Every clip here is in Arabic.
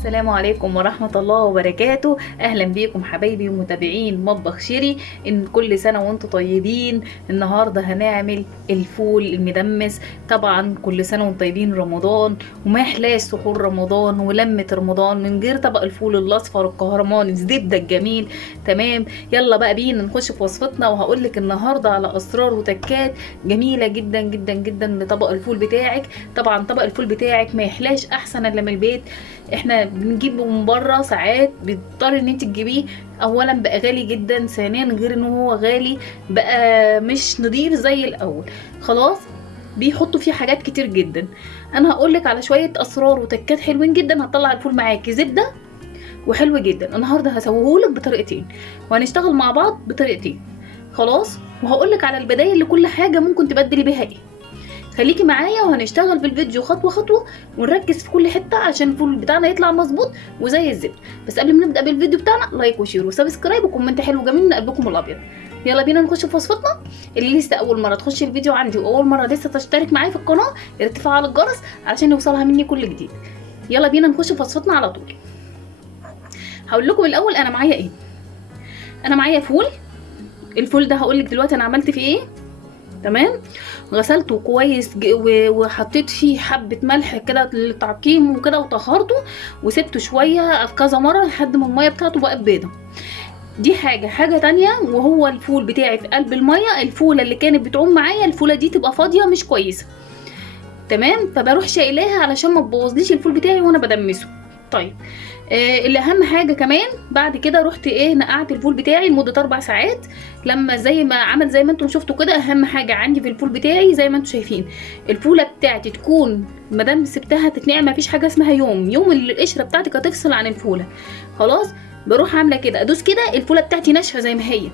السلام عليكم ورحمة الله وبركاته. اهلا بيكم حبايبي ومتابعين مطبخ شيري. ان كل سنة وانتم طيبين. النهاردة هنعمل الفول المدمس. طبعا كل سنة وانتم طيبين رمضان، وما يحلاش سحور رمضان ولمة رمضان من غير طبق الفول الاصفر الكهرماني الزبدة الجميل. تمام، يلا بقى بينا نخش في وصفتنا، وهقولك النهاردة على اسرار وتكات جميلة جدا جدا جدا لطبق الفول بتاعك. طبعا طبق الفول بتاعك ما يحلاش احسن الا من البيت. احنا بنجيبه من بره ساعات بيضطر ان انت تجيبيه، اولا بقى غالي جدا، ثانيا غير ان هو غالي بقى مش نضيف زي الاول. خلاص بيحطوا فيه حاجات كتير جدا. انا هقولك على شويه اسرار وتكات حلوين جدا هتطلع الفول معاكي زبده وحلو جدا. النهارده هسويهولك بطريقتين وهنشتغل مع بعض بطريقتين. خلاص، وهقولك على البدايل لكل حاجه ممكن تبدلي بيها ايه. خليكي معايا وهنشتغل بالفيديو خطوه خطوه ونركز في كل حته عشان الفول بتاعنا يطلع مظبوط وزي الزبده. بس قبل ما نبدا بالفيديو بتاعنا، لايك وشير وسبسكرايب وكومنت حلو جميل من قلبكم الابيض. يلا بينا نخش في وصفتنا. اللي لسه اول مره تخش الفيديو عندي واول مره لسه تشترك معايا في القناه، يا ريت تفعل الجرس علشان يوصلها مني كل جديد. يلا بينا نخش في وصفتنا على طول. هقول لكم الاول انا معايا ايه. انا معايا فول. الفول ده هقول لك دلوقتي انا عملت فيه ايه. تمام، غسلته كويس وحطيت فيه حبه ملح كده للتعقيم وكده وطهرته وسبته شويه في كذا مره لحد ما الميه بتاعته بقت بيضه. دي حاجه تانية، وهو الفول بتاعي في قلب الميه، الفوله اللي كانت بتعوم معايا الفوله دي تبقى فاضيه مش كويسه. تمام، فبروح شايلاها علشان ما تبوظليش الفول بتاعي وانا بدمسه. طيب اللي اهم حاجه كمان بعد كده رحت نقعت الفول بتاعي لمده 4 ساعات. لما زي ما انتم شفتوا كده، اهم حاجه عندي في الفول بتاعي زي ما انتم شايفين الفوله بتاعتي تكون مادام سبتها تتنقع مفيش حاجه اسمها يوم اللي القشره بتاعتك هتفصل عن الفوله. خلاص، بروح عامله كده ادوس كده الفوله بتاعتي ناشفه زي ما هي.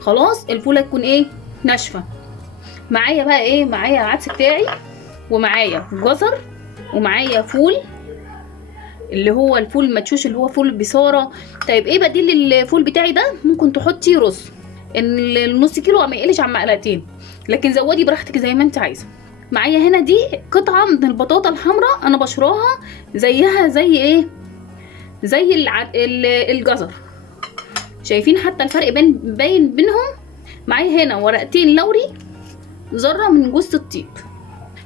خلاص الفوله تكون ناشفه. معايا بقى معايا العدس بتاعي، ومعايا جزر، ومعايا فول اللي هو الفول المدشوش اللي هو فول بصاره. طيب ايه بديل الفول بتاعي ده؟ ممكن تحطي رز، ان النص كيلو ما يقلش عن معلقتين، لكن زودي براحتك زي ما انت عايزه. معايا هنا دي قطعه من البطاطا الحمراء انا بشراها زيها زي زي الجزر. شايفين حتى الفرق باين بينهم. معايا هنا ورقتين لوري، ذره من جوز الطيب.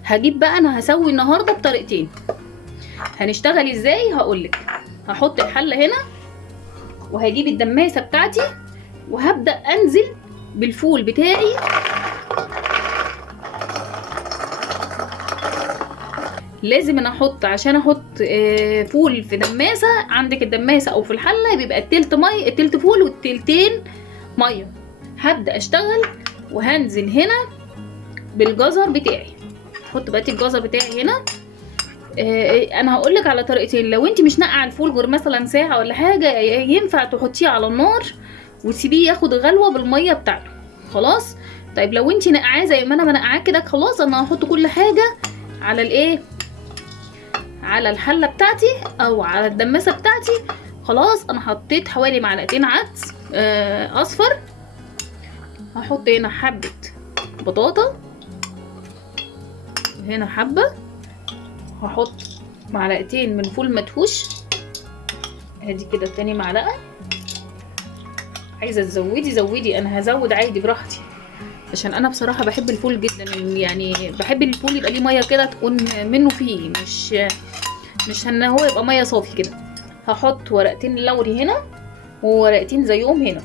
هجيب بقى انا هسوي النهارده بطريقتين. هنشتغل ازاي هقولك. هحط الحله هنا وهجيب الدماسه بتاعتي وهبدا انزل بالفول بتاعي. لازم انا احط عشان احط فول في دماسه. عندك الدماسه او في الحله بيبقى التلت ميه، التلت فول والتلتين ميه. هبدا اشتغل وهنزل هنا بالجزر بتاعي. احط بقى الجزر بتاعي هنا. انا هقولك على طريقتين. لو انت مش نقع الفول غير مثلا ساعه ولا حاجه، ينفع تحطيه على النار وتسيبيه ياخد غلوه بالميه بتاعته. خلاص. طيب لو انت نقعاه زي ما انا منقعاه كده، خلاص انا هحط كل حاجه على على الحله بتاعتي او على الدماسه بتاعتي. خلاص انا حطيت حوالي معلقتين عدس اصفر. هحط هنا حبه بطاطا، هنا حبه. هحط معلقتين من فول مدهوش، ادي كده تاني معلقه. عايزه تزودي انا هزود عادي براحتي، عشان انا بصراحه بحب الفول جدا. يعني بحب الفول يبقى ليه ميه كده تكون منه فيه، مش ان هو يبقى ميه صافي كده. هحط ورقتين لوري هنا وورقتين زيهم هنا.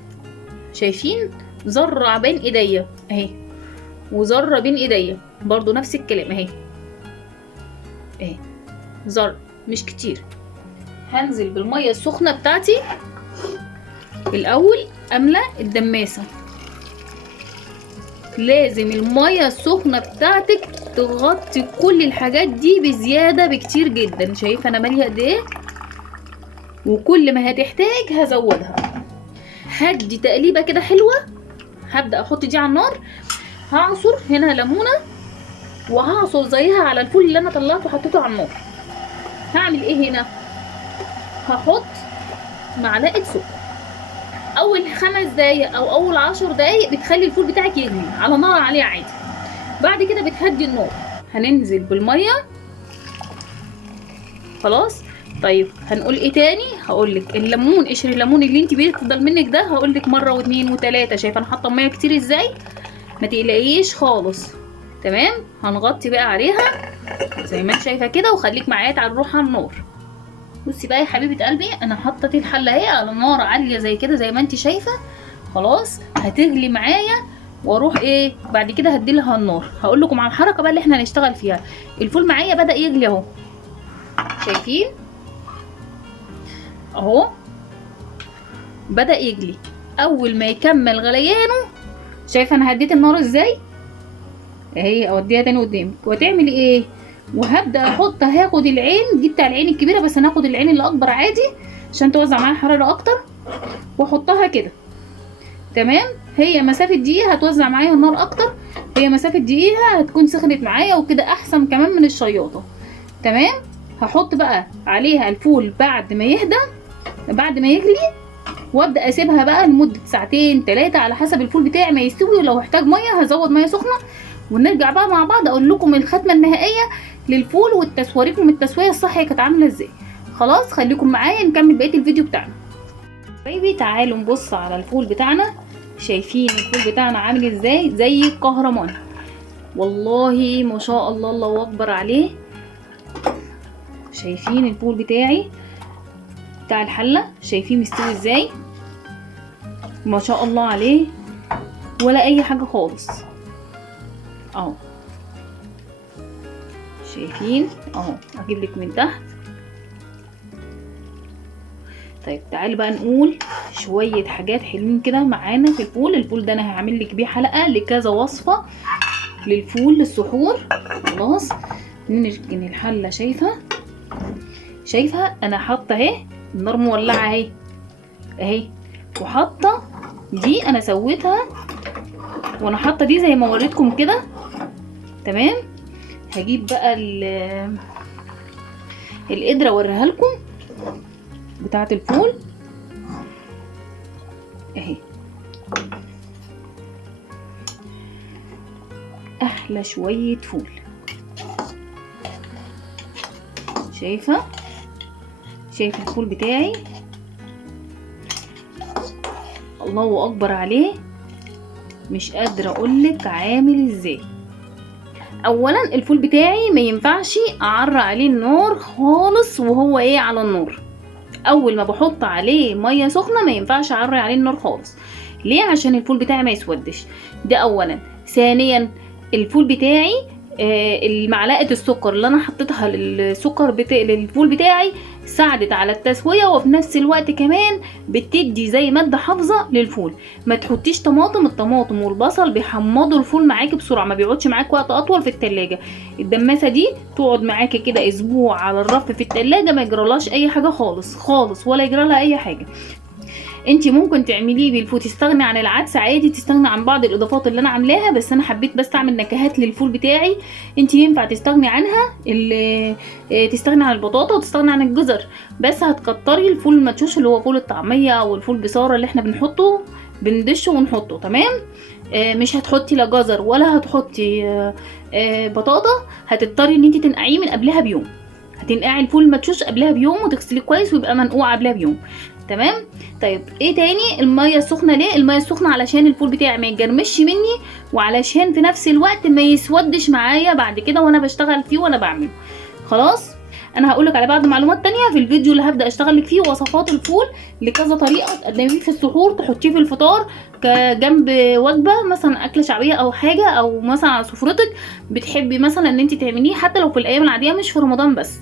شايفين ذره بين ايديا اهي، وذره بين ايديا برضو نفس الكلام اهي ذره مش كتير. هنزل بالميه السخنه بتاعتي الاول املى الدماسه. لازم الميه السخنه بتاعتك تغطي كل الحاجات دي بزياده بكتير جدا. شايفه انا ماليه قد ايه، وكل ما هتحتاج هزودها. هدي تقليبه كده حلوه. هبدا احط دي على النار. هعصر هنا ليمونه وهعصر زيها على الفول اللي انا طلعته وحطيته على النار. هعمل ايه هنا؟ هحط معلقه سكر. اول 5 دقايق او اول 10 دقايق بتخلي الفول بتاعك يغلي على نار عاليه عادي. بعد كده بتهدي النار. هننزل بالميه خلاص. طيب هنقول ايه تاني؟ هقولك الليمون، قشر الليمون اللي انت بيفضل منك ده هقولك مره واثنين وثلاثه. شايفه انا حاطه ميه كتير ازاي؟ ما تقلقيش خالص. تمام. هنغطي بقى عليها زي ما انت شايفه كده، وخليك معايا. تعالى نروح على النار. بصي بقى يا حبيبه قلبي، انا حاطه الحله اهي على نار عاليه زي كده زي ما انت شايفه. خلاص هتغلي معايا، واروح ايه بعد كده هدي لها النار. هقول لكم على الحركه بقى اللي احنا هنشتغل فيها. الفول معايا بدا يغلي اهو، شايفين اهو بدا يغلي. اول ما يكمل غليانه، شايفه انا هديت النار ازاي اهي، اوديها تاني قدامك. وتعمل ايه؟ وهبدا احط، هاخد العين دي بتاع العين الكبيره، بس انا هاخد العين اللي اكبر عادي عشان توزع معايا الحراره اكتر، واحطها كده. تمام. هي مسافه دقيقه هتوزع معايا النار اكتر، هي مسافه دقيقه هتكون سخنت معايا وكده احسن كمان من الشياطه. تمام. هحط بقى عليها الفول بعد ما يهدى، بعد ما يغلي، وابدا اسيبها بقى لمده ساعتين 3 على حسب الفول بتاعي ما يستوي. ولو احتاج ميه هزود ميه سخنه، ونرجع بقى مع بعض اقول لكم الختمه النهائيه للفول والتسويركم التسويه الصح كانت عامله ازاي. خلاص خليكم معايا نكمل بقيه الفيديو بتاعنا. حبايبي تعالوا نبص على الفول بتاعنا. شايفين الفول بتاعنا عامل ازاي؟ زي الكهرمان والله، ما شاء الله، الله اكبر عليه. شايفين الفول بتاعي بتاع الحله؟ شايفين مستوي ازاي؟ ما شاء الله عليه، ولا اي حاجه خالص اهو. شايفين اهو؟ هجيب لك من تحت. طيب تعالي بقى نقول شويه حاجات حلوين كده معانا في الفول. الفول ده انا هعمل لك بيه حلقه لكذا وصفه للفول للسحور. خلاص نركن الحله. شايفه انا حاطه اهي النار مولعه اهي اهي، وحاطه دي انا سويتها، وانا حاطه دي زي ما وريتكم كده. تمام. هجيب بقى القدره اوريها لكم بتاعه الفول اهي. احلى شويه فول. شايفه الفول بتاعي؟ الله اكبر عليه، مش قادره اقولك عامل ازاي. اولا الفول بتاعي ما ينفعش اعرى عليه النار خالص وهو ايه على النار. اول ما بحط عليه ميه سخنه ما ينفعش اعري عليه النار خالص. ليه؟ عشان الفول بتاعي ما يسودش. ده اولا. ثانيا الفول بتاعي المعلقه السكر اللي انا حطيتها للفول بتاعي ساعدت على التسويه، وفي نفس الوقت كمان بتدي زي ماده حافظه للفول. ما تحطيش طماطم، الطماطم والبصل بيحمضوا الفول معاكي بسرعه، ما بيقعدش معاك وقت اطول في التلاجة. الدماسه دي تقعد معاكي كده اسبوع على الرف في التلاجة، ما يجرالهاش اي حاجه خالص خالص، ولا يجرالها اي حاجه. انتي ممكن تعمليه بالفول، تستغني عن العدس عادي، تستغني عن بعض الاضافات اللي انا عاملاها، بس انا حبيت بس اعمل نكهات للفول بتاعي. انتي ينفع تستغني عنها، تستغني عن البطاطا وتستغني عن الجزر، بس هتكتري الفول المدشوش اللي هو فول الطعميه او الفول بصاره اللي احنا بنحطه بندشه ونحطه. تمام. مش هتحطي لا جزر ولا هتحطي بطاطا، هتضطري ان انتي تنقعيه من قبلها بيوم. هتنقعي الفول المدشوش قبلها بيوم وتغسليه كويس ويبقى منقوع قبلها بيوم. تمام. طيب ايه تاني؟ الميه السخنه. ليه الميه السخنه؟ علشان الفول بتاعي ما يجرمش مني، وعلشان في نفس الوقت ما يسودش معايا بعد كده وانا بشتغل فيه وانا بعمله. خلاص. انا هقولك على بعض معلومات تانية في الفيديو اللي هبدا اشتغل لك فيه، وصفات الفول لكذا طريقه تقدميه في السحور، تحطيه في الفطار كجنب وجبه مثلا اكله شعبيه او حاجه، او مثلا على سفرتك بتحبي مثلا ان انت تعمليه، حتى لو في الايام العاديه مش في رمضان بس.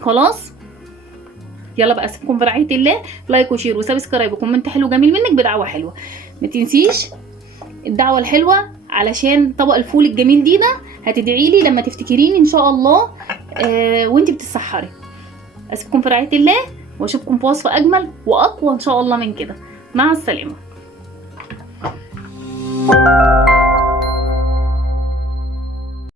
خلاص. يلا بقى اسيبكم في رعايه الله. لايك وشير وسبسكرايب وكومنت حلو جميل منك بدعوه حلوه. ما تنسيش الدعوه الحلوه علشان طبق الفول الجميل دي ده. هتدعي لي لما تفتكريني ان شاء الله وانت بتتسحري. اسيبكم في رعايه الله، واشوفكم في وصفه اجمل واقوى ان شاء الله من كده. مع السلامه.